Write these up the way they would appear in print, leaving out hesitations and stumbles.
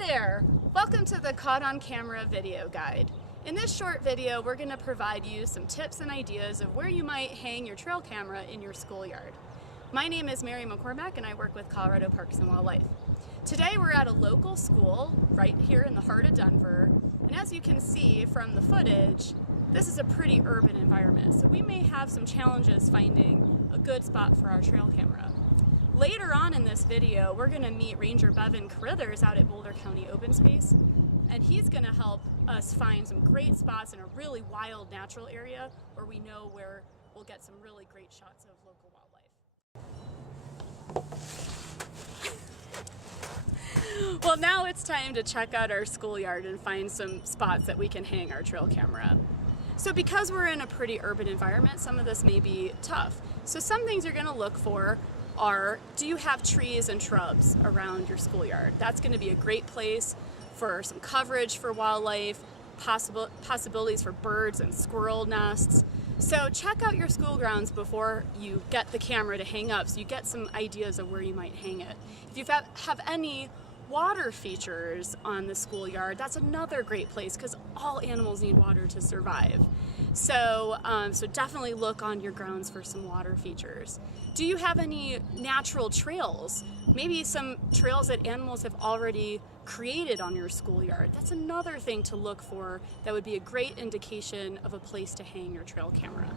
there! Welcome to the Caught on Camera video guide. In this short video, we're going to provide you some tips and ideas of where you might hang your trail camera in your schoolyard. My name is Mary McCormack and I work with Colorado Parks and Wildlife. Today we're at a local school right here in the heart of Denver, and as you can see from the footage, this is a pretty urban environment, so we may have some challenges finding a good spot for our trail camera. Later on in this video, we're going to meet Ranger Bevan Carithers out at Boulder County Open Space, and he's going to help us find some great spots in a really wild natural area where we know where we'll get some really great shots of local wildlife. Well, now it's time to check out our schoolyard and find some spots that we can hang our trail camera. So because we're in a pretty urban environment, some of this may be tough. So some things you're going to look for are, do you have trees and shrubs around your schoolyard? That's going to be a great place for some coverage for wildlife, possibilities for birds and squirrel nests. So check out your school grounds before you get the camera to hang up so you get some ideas of where you might hang it. If you have any water features on the schoolyard, that's another great place because all animals need water to survive. So definitely look on your grounds for some water features. Do you have any natural trails? Maybe some trails that animals have already created on your schoolyard. That's another thing to look for that would be a great indication of a place to hang your trail camera.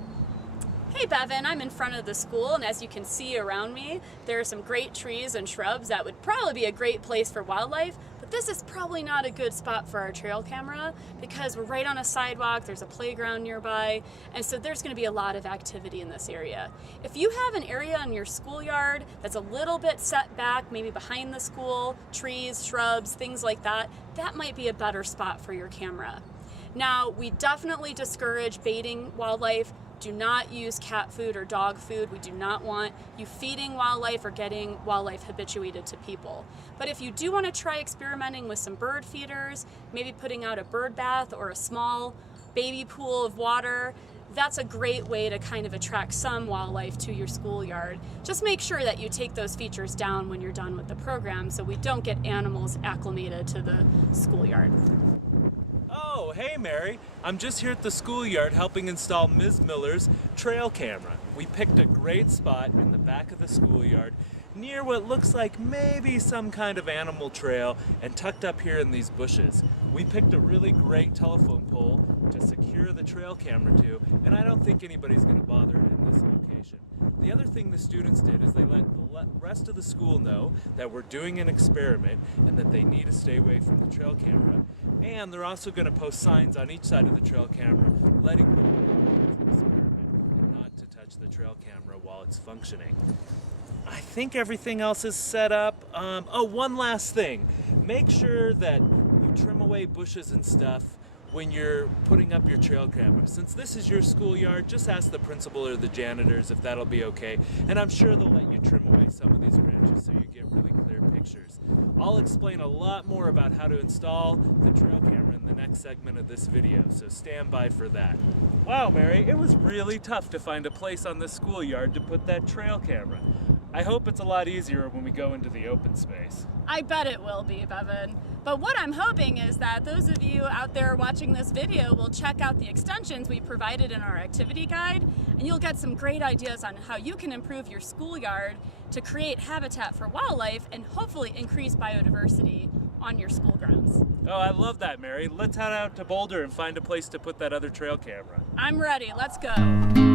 Hey Bevan, I'm in front of the school, and as you can see around me, there are some great trees and shrubs that would probably be a great place for wildlife, but this is probably not a good spot for our trail camera because we're right on a sidewalk, there's a playground nearby, and so there's going to be a lot of activity in this area. If you have an area in your schoolyard that's a little bit set back, maybe behind the school, trees, shrubs, things like that, that might be a better spot for your camera. Now, we definitely discourage baiting wildlife. Do not use cat food or dog food. We do not want you feeding wildlife or getting wildlife habituated to people. But if you do want to try experimenting with some bird feeders, maybe putting out a bird bath or a small baby pool of water, that's a great way to kind of attract some wildlife to your schoolyard. Just make sure that you take those features down when you're done with the program so we don't get animals acclimated to the schoolyard. Oh, hey Mary. I'm just here at the schoolyard helping install Ms. Miller's trail camera. We picked a great spot in the back of the schoolyard near what looks like maybe some kind of animal trail and tucked up here in these bushes. We picked a really great telephone pole to secure the trail camera to, and I don't think anybody's going to bother it in this location. The other thing the students did is they let the rest of the school know that we're doing an experiment and that they need to stay away from the trail camera. And they're also going to post signs on each side of the trail camera letting people know it's an experiment and not to touch the trail camera while it's functioning. I think everything else is set up. Oh, one last thing. Make sure that you trim away bushes and stuff when you're putting up your trail camera. Since this is your schoolyard, just ask the principal or the janitors if that'll be okay, and I'm sure they'll let you trim away some of these branches so you get really clear pictures. I'll explain a lot more about how to install the trail camera in the next segment of this video, so stand by for that. Wow, Mary, it was really tough to find a place on this schoolyard to put that trail camera. I hope it's a lot easier when we go into the open space. I bet it will be, Bevan. But what I'm hoping is that those of you out there watching this video will check out the extensions we provided in our activity guide, and you'll get some great ideas on how you can improve your schoolyard to create habitat for wildlife and hopefully increase biodiversity on your school grounds. Oh, I love that, Mary. Let's head out to Boulder and find a place to put that other trail camera. I'm ready. Let's go.